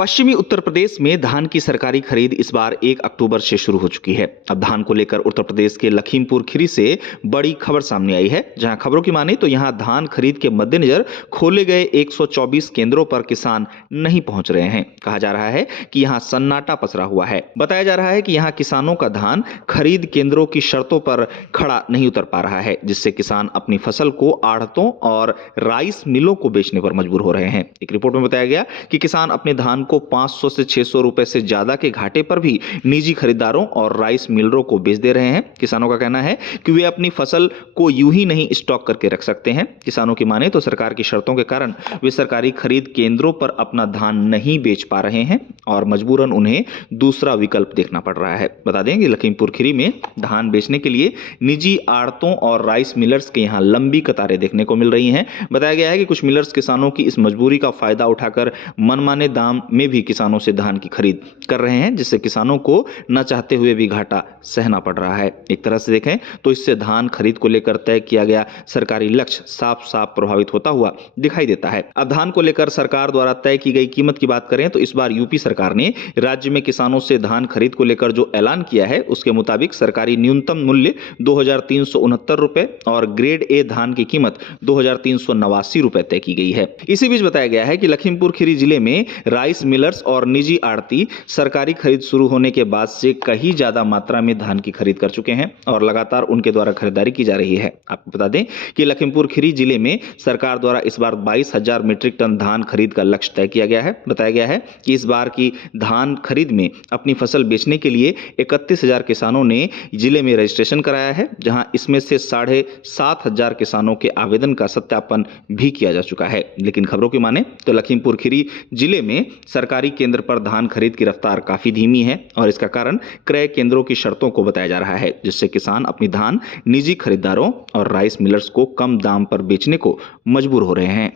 पश्चिमी उत्तर प्रदेश में धान की सरकारी खरीद इस बार 1 अक्टूबर से शुरू हो चुकी है। अब धान को लेकर उत्तर प्रदेश के लखीमपुर खीरी से बड़ी खबर सामने आई है, जहां खबरों की माने तो यहां धान खरीद के मद्देनजर खोले गए 124 केंद्रों पर किसान नहीं पहुंच रहे हैं। कहा जा रहा है कि यहां सन्नाटा पसरा हुआ है। बताया जा रहा है कि यहां किसानों का धान खरीद केंद्रों की शर्तों पर खड़ा नहीं उतर पा रहा है, जिससे किसान अपनी फसल को आढ़तों और राइस मिलों को बेचने पर मजबूर हो रहे हैं। एक रिपोर्ट में बताया गया कि किसान अपने धान को 500 से 600 रुपए से ज्यादा के घाटे पर भी निजी खरीदारों और राइस मिलरों को बेच दे रहे हैं। किसानों का कहना है कि वे अपनी फसल को यूं ही नहीं स्टॉक करके रख सकते हैं। किसानों की माने तो सरकार की शर्तों के कारण वे सरकारी खरीद केंद्रों पर अपना धान नहीं बेच पा रहे हैं और मजबूरन उन्हें दूसरा विकल्प देखना पड़ रहा है। बता दें कि लखीमपुर खीरी में धान बेचने के लिए निजी आड़तों और राइस मिलर्स के यहां लंबी कतारें देखने को मिल रही हैं। बताया गया है कि कुछ मिलर्स किसानों की इस मजबूरी का फायदा उठाकर मनमाने दाम में भी किसानों से धान की खरीद कर रहे हैं, जिससे किसानों को न चाहते हुए भी घाटा सहना पड़ रहा है। एक तरह से देखें तो इससे धान खरीद को लेकर तय किया गया सरकारी लक्ष्य साफ साफ प्रभावित होता हुआ दिखाई देता है। अब धान को लेकर सरकार द्वारा तय की गई कीमत की बात करें तो इस बार यूपी सरकार ने राज्य में किसानों से धान खरीद को लेकर जो ऐलान किया है उसके मुताबिक सरकारी न्यूनतम मूल्य 2369 रुपए और ग्रेड ए धान की कीमत 2389 रुपए तय की गई है। इसी बीच बताया गया है कि लखीमपुर खीरी जिले में राइस मिलर्स और निजी आड़ती सरकारी खरीद शुरू होने के बाद से कहीं ज्यादा मात्रा में धान की खरीद कर चुके हैं और लगातार उनके द्वारा खरीदारी की जा रही है। आपको बता दें कि लखीमपुर खीरी जिले में सरकार द्वारा इस बार 22,000 मीट्रिक टन धान खरीद का लक्ष्य तय किया गया है। बताया गया है कि इस बार की धान खरीद में अपनी फसल बेचने के लिए 31,000 किसानों ने जिले में रजिस्ट्रेशन कराया है, जहां इसमें से 7,500 किसानों के आवेदन का सत्यापन भी किया जा चुका है। लेकिन खबरों की माने तो लखीमपुर खीरी जिले में सरकारी केंद्र पर धान खरीद की रफ्तार काफी धीमी है और इसका कारण क्रय केंद्रों की शर्तों को बताया जा रहा है, जिससे किसान अपनी धान निजी खरीदारों और राइस मिलर्स को कम दाम पर बेचने को मजबूर हो रहे हैं।